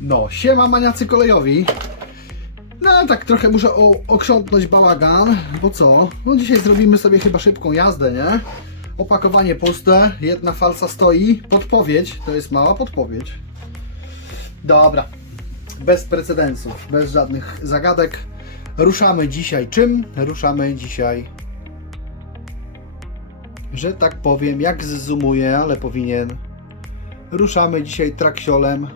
No, siema maniacy kolejowi. No tak trochę muszę o, okrzątnąć bałagan, bo co? No dzisiaj zrobimy sobie chyba szybką jazdę, nie? Opakowanie puste, jedna falsa stoi, podpowiedź, to jest mała podpowiedź. Dobra, bez precedensów, bez żadnych zagadek. Ruszamy dzisiaj czym? Ruszamy dzisiaj, że tak powiem, jak zoomuję, ale powinien. Ruszamy dzisiaj traksiolem.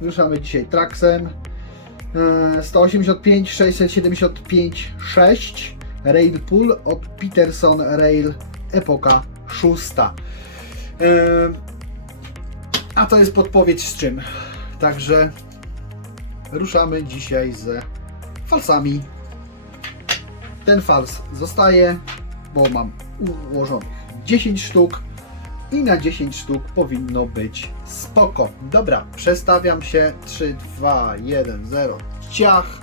Ruszamy dzisiaj traksem. E, 185 675 6 Rail Pool od Peterson Rail epoka 6. E, A to jest podpowiedź z czym? Także ruszamy dzisiaj z falsami. Ten fals zostaje, bo mam ułożonych 10 sztuk i na 10 sztuk powinno być spoko. Dobra, przestawiam się 3, 2, 1, 0, ciach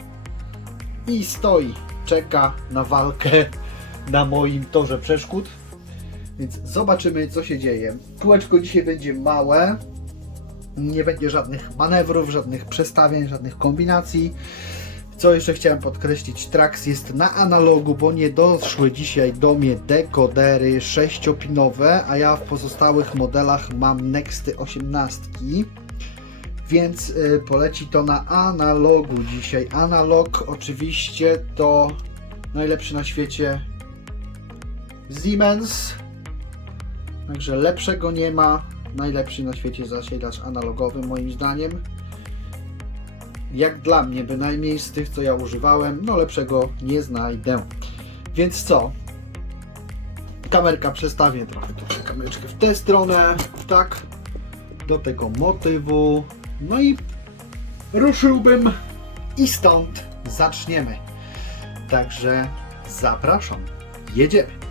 i stoi, czeka na walkę na moim torze przeszkód. Więc zobaczymy co się dzieje. Kółeczko dzisiaj będzie małe, nie będzie żadnych manewrów, żadnych przestawień, żadnych kombinacji. Co jeszcze chciałem podkreślić, Trax jest na analogu, bo nie doszły dzisiaj do mnie dekodery 6-pinowe, a ja w pozostałych modelach mam Nexty 18, więc y, poleci to na analogu dzisiaj. Analog oczywiście to najlepszy na świecie Siemens, także lepszego nie ma. Najlepszy na świecie zasilacz analogowy moim zdaniem jak dla mnie bynajmniej z tych co ja używałem, no lepszego nie znajdę. Więc co? Kamerka przestawię trochę tutaj kamereczkę w tę stronę, tak, do tego motywu. No i ruszyłbym i stąd zaczniemy. Także zapraszam, jedziemy.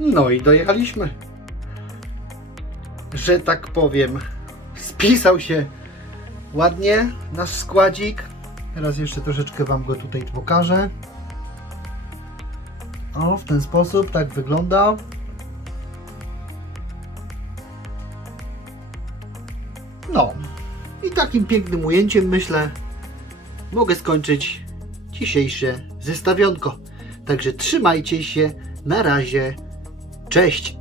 No i dojechaliśmy. Że tak powiem, spisał się ładnie nasz składzik. Teraz jeszcze troszeczkę Wam go tutaj pokażę. O, w ten sposób, tak wygląda. No, i takim pięknym ujęciem myślę, mogę skończyć dzisiejsze zestawionko. Także trzymajcie się, na razie, cześć!